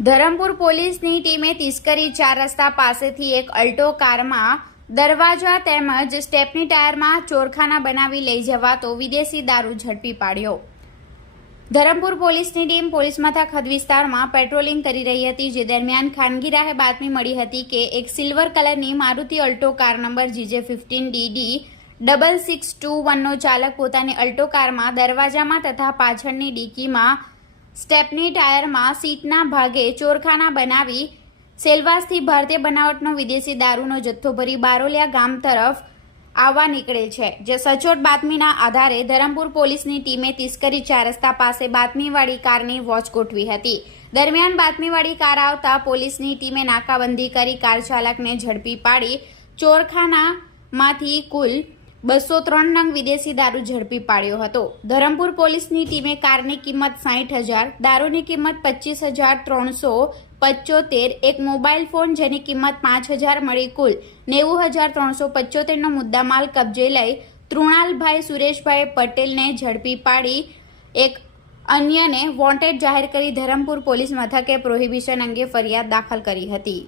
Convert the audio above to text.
ધરમપુર પોલીસની ટીમે તિસ્કરી ચાર રસ્તા પાસેથી એક અલ્ટો કારમાં દરવાજા તેમજ સ્ટેપની ટાયરમાં ચોરખાના બનાવી લઈ જવાતો વિદેશી દારૂ ઝડપી પાડ્યો. ધરમપુર પોલીસની ટીમ પોલીસ મથક હદ વિસ્તારમાં પેટ્રોલિંગ કરી રહી હતી, જે દરમિયાન ખાનગી રાહે બાતમી મળી હતી કે એક સિલ્વર કલરની Maruti Alto car number GJ fifteen DD double six two વનનો ચાલક પોતાની અલ્ટો કારમાં દરવાજામાં તથા પાછળની ડીકીમાં સ્ટેપની ટાયરમાં સીટના ભાગે ચોરખાના બનાવી સેલવાસથી ભારતીય બનાવટનો વિદેશી દારૂનો જથ્થો ભરી બારોલિયા ગામ તરફ આવવા નીકળે છે, જે સચોટ બાતમીના આધારે ધરમપુર પોલીસની ટીમે તિસ્કરી ચાર રસ્તા પાસે બાતમીવાળી કારની વોચ ગોઠવી હતી. દરમિયાન બાતમીવાળી કાર આવતા પોલીસની ટીમે નાકાબંધી કરી કાર ચાલકને ઝડપી પાડી ચોરખાનામાંથી કુલ બસો ત્રણ નંગ વિદેશી દારૂ ઝડપી પાડ્યો હતો. ધરમપુર પોલીસની ટીમે કારની કિંમત સાઠ હજાર, દારૂની કિંમત પચીસ હજાર ત્રણસો પચોતેર, એક મોબાઈલ ફોન જેની કિંમત પાંચ હજાર મળી કુલ નેવું હજાર ત્રણસો પચોતેરનો મુદ્દામાલ કબજે લઈ તૃણાલભાઈ સુરેશભાઈ પટેલને ઝડપી પાડી એક અન્યને વોન્ટેડ જાહેર કરી ધરમપુર પોલીસ મથકે પ્રોહિબિશન અંગે ફરિયાદ દાખલ કરી હતી.